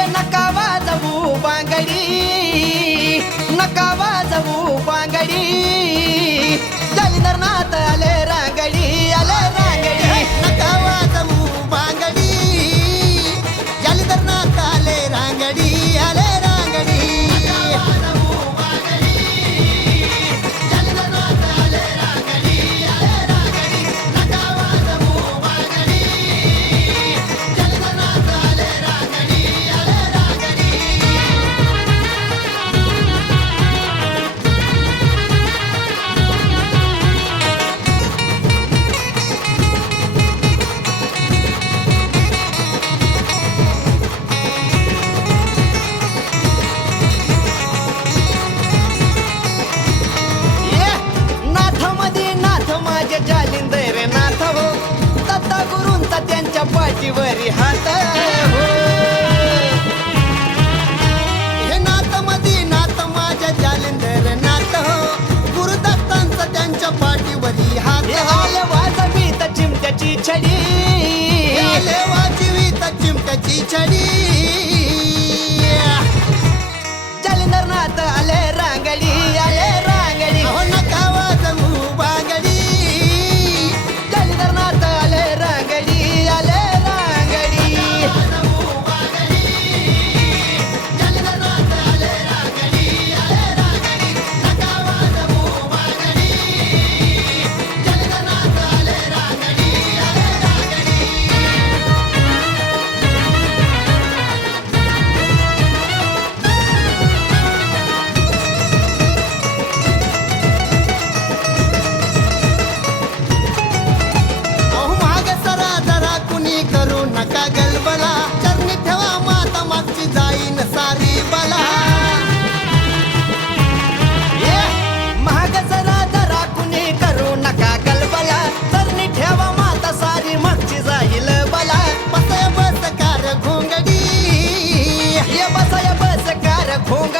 ये नका वाजवू बांगडी नका वाजवू बांगडी गुरुंचा त्यांच्या पाठीवरी हात. हो हे नात मधी नात माझ्या जालिंदर नात. हो गुरु त्यांच्या पाठीवरी हात. आले वाजवी तर चिमट्याची छडी. आले वाजवी तर चिमट्याची छडी. Ponga